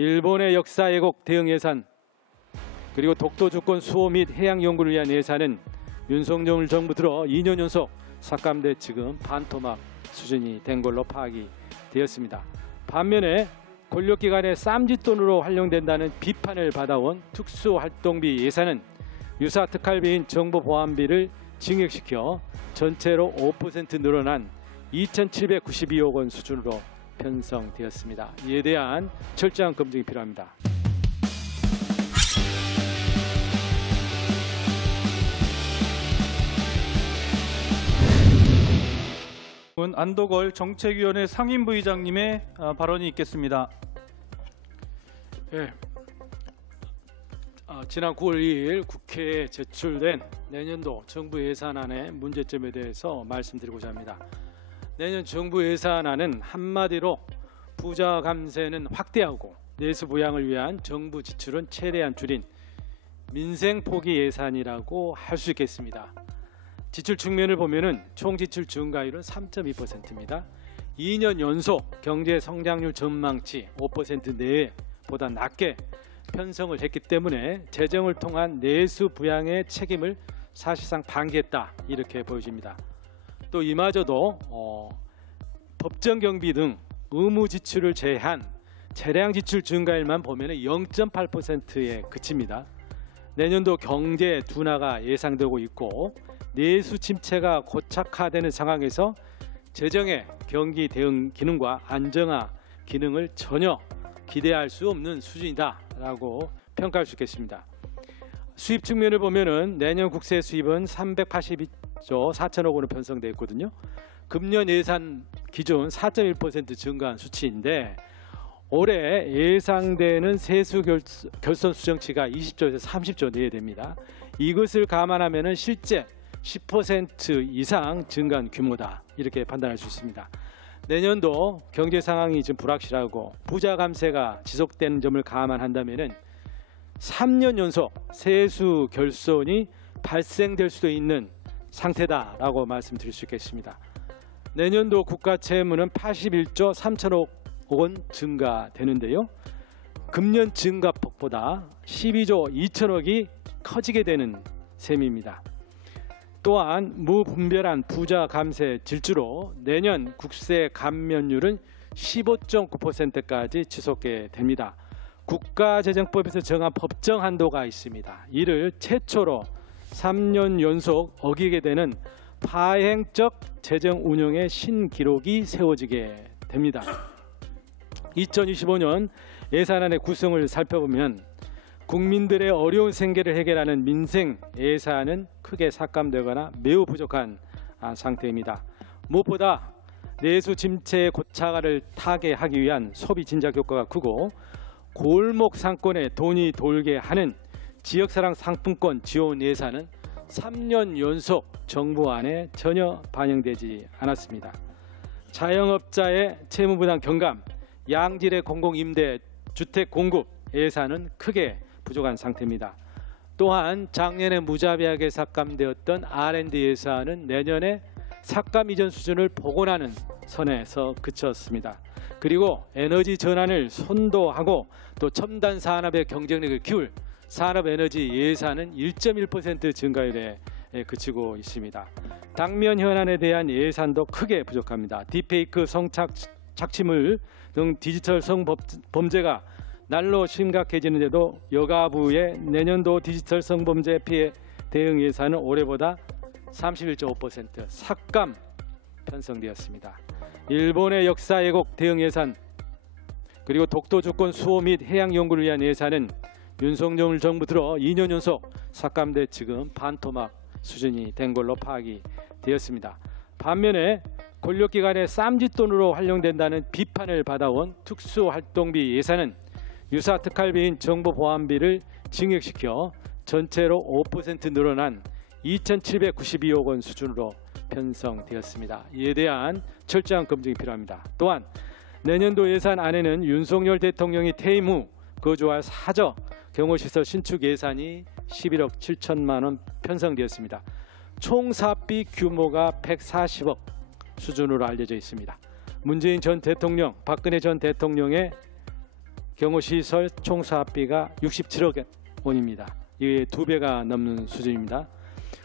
일본의 역사 왜곡 대응 예산, 그리고 독도 주권 수호 및 해양 연구를 위한 예산은 윤석열 정부 들어 2년 연속 삭감돼 지금 반토막 수준이 된 걸로 파악이 되었습니다. 반면에 권력기관의 쌈짓돈으로 활용된다는 비판을 받아온 특수활동비 예산은 유사 특활비인 정보보안비를 증액시켜 전체로 5% 늘어난 2,792억 원 수준으로 편성되었습니다. 이에 대한 철저한 검증이 필요합니다. 안도걸 정책위원회 상임부의장님의 발언이 있겠습니다. 네. 지난 9월 2일 국회에 제출된 내년도 정부 예산안의 문제점에 대해서 말씀드리고자 합니다. 내년 정부 예산안은 한마디로 부자 감세는 확대하고 내수 부양을 위한 정부 지출은 최대한 줄인 민생 포기 예산이라고 할 수 있겠습니다. 지출 측면을 보면은 총 지출 증가율은 3.2%입니다. 2년 연속 경제 성장률 전망치 5% 내보다 낮게 편성을 했기 때문에 재정을 통한 내수 부양의 책임을 사실상 방기했다 이렇게 보여집니다. 또 이마저도 법정 경비 등 의무 지출을 제한 재량 지출 증가율만 보면 0.8%에 그칩니다. 내년도 경제 둔화가 예상되고 있고 내수 침체가 고착화되는 상황에서 재정의 경기 대응 기능과 안정화 기능을 전혀 기대할 수 없는 수준이다라고 평가할 수 있겠습니다. 수입 측면을 보면은 내년 국세 수입은 382조 4천억 원으로 편성되어 있거든요. 금년 예산 기준 4.1% 증가한 수치인데 올해 예상되는 세수 결손 수정치가 20조에서 30조 내에 됩니다. 이것을 감안하면은 실제 10% 이상 증가한 규모다 이렇게 판단할 수 있습니다. 내년도 경제 상황이 좀 불확실하고 부자 감세가 지속되는 점을 감안한다면은 3년 연속 세수 결손이 발생될 수도 있는 상태다라고 말씀드릴 수 있겠습니다. 내년도 국가 채무는 81조 3천억 원 증가되는데요. 금년 증가폭보다 12조 2천억이 커지게 되는 셈입니다. 또한 무분별한 부자 감세 질주로 내년 국세 감면율은 15.9%까지 지속게 됩니다. 국가재정법에서 정한 법정 한도가 있습니다. 이를 최초로 3년 연속 어기게 되는 파행적 재정 운용의 신기록이 세워지게 됩니다. 2025년 예산안의 구성을 살펴보면 국민들의 어려운 생계를 해결하는 민생 예산은 크게 삭감되거나 매우 부족한 상태입니다. 무엇보다 내수 침체의 고착화를 타개하기 위한 소비 진작 효과가 크고 골목 상권에 돈이 돌게 하는 지역사랑 상품권 지원 예산은 3년 연속 정부안에 전혀 반영되지 않았습니다. 자영업자의 채무부담 경감, 양질의 공공임대 주택 공급 예산은 크게 부족한 상태입니다. 또한 작년에 무자비하게 삭감되었던 R&D 예산은 내년에 삭감 이전 수준을 복원하는 선에서 그쳤습니다. 그리고 에너지 전환을 선도하고 또 첨단 산업의 경쟁력을 키울 산업에너지 예산은 1.1% 증가율에 그치고 있습니다. 당면 현안에 대한 예산도 크게 부족합니다. 딥페이크 성착취물 등 디지털 성범죄가 날로 심각해지는데도 여가부의 내년도 디지털 성범죄 피해 대응 예산은 올해보다 31.5% 삭감 편성되었습니다. 일본의 역사 왜곡 대응 예산, 그리고 독도 주권 수호 및 해양 연구를 위한 예산은 윤석열 정부 들어 2년 연속 삭감돼 지금 반토막 수준이 된 걸로 파악이 되었습니다. 반면에 권력기관의 쌈짓돈으로 활용된다는 비판을 받아온 특수활동비 예산은 유사 특활비인 정보보안비를 증액시켜 전체로 5% 늘어난 2,792억 원 수준으로 편성되었습니다. 이에 대한 철저한 검증이 필요합니다. 또한 내년도 예산안에는 윤석열 대통령이 퇴임 후 거주할 사저 경호시설 신축 예산이 11억 7천만 원 편성되었습니다. 총 사업비 규모가 140억 수준으로 알려져 있습니다. 문재인 전 대통령, 박근혜 전 대통령의 경호시설 총사업비가 67억 원입니다. 이에 2배가 넘는 수준입니다.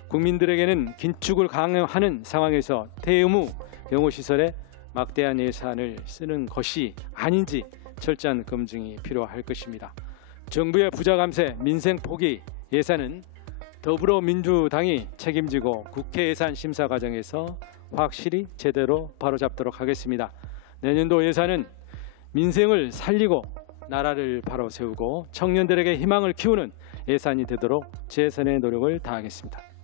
국민들에게는 긴축을 강요하는 상황에서 대의무 경호시설에 막대한 예산을 쓰는 것이 아닌지 철저한 검증이 필요할 것입니다. 정부의 부자 감세, 민생 포기 예산은 더불어민주당이 책임지고 국회 예산 심사 과정에서 확실히 제대로 바로잡도록 하겠습니다. 내년도 예산은 민생을 살리고 나라를 바로 세우고 청년들에게 희망을 키우는 예산이 되도록 최선의 노력을 다하겠습니다.